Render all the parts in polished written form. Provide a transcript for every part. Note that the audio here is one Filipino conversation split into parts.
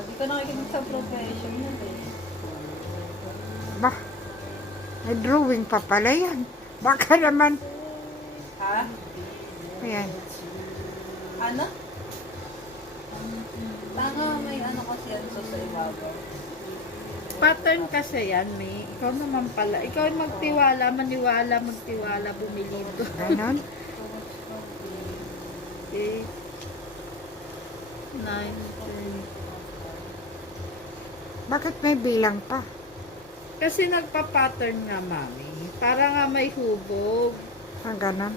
Di ka nakikinig sa professional eh. Bah, may drawing pa pala yan. Baka naman, Ha? ayan. Ano? Tanga, may ano kasi yan sa ibabaw. Pattern kasi yan, May. Ikaw naman pala. Ikaw yung magtiwala, magtiwala, bumilib. Ganon. 8, 9, 10. Bakit may bilang pa? Kasi nagpa-pattern nga, Mami. Para nga may hubog. Ah, ganon.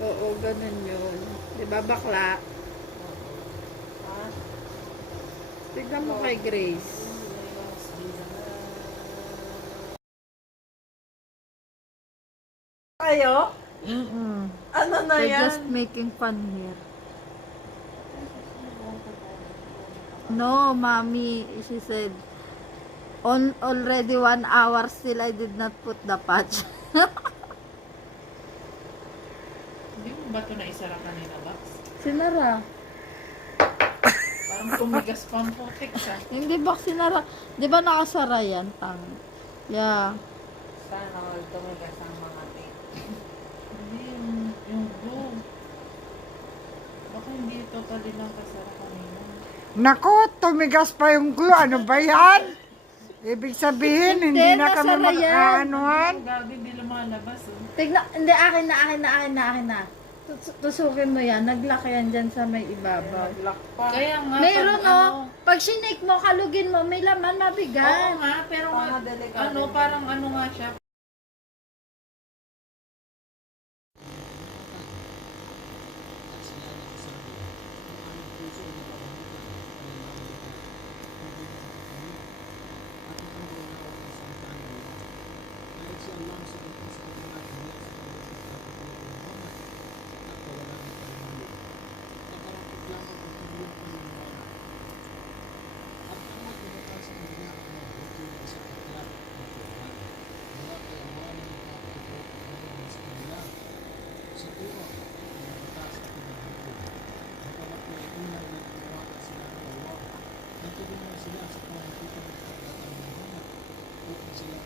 Oo, ganun yun. Diba, bakla? Ha? Tignan mo kay Grace. Kayo? Mm-mm. Ano na They're yan? just making fun here. No, Mommy, she said, on already 1 hour still I did not put the patch. Hindi mo ba ito na isara kanina, Bax? Sinara. Parang tumigas pa ang putik sa. Hindi ba sinara? Di ba nakasara yan, tang? Yeah. Sana all tumigas ang mga tape. Hindi yung glue. Baka hindi totally lang kasara kanina. Nako, tumigas pa yung glue. Ano ba yan? Ibig sabihin, hindi Hindi, na kami nasara yan. makakaanuhan. Ang gabi, hindi lumalabas. Oh. Tignan, hindi, akin na. Tusukin mo yan. Naglaki yan dyan sa may ibabaw. Nag-lock pa. Kaya nga, Mayroon, pag, no? Pag sinake mo, kalugin mo, may laman, Oo mabigat. nga, pero nga, Parang delikado. parang ano nga siya. Nagtulungan sila sa pamamagitan ng pagkakataon ng mga upang sila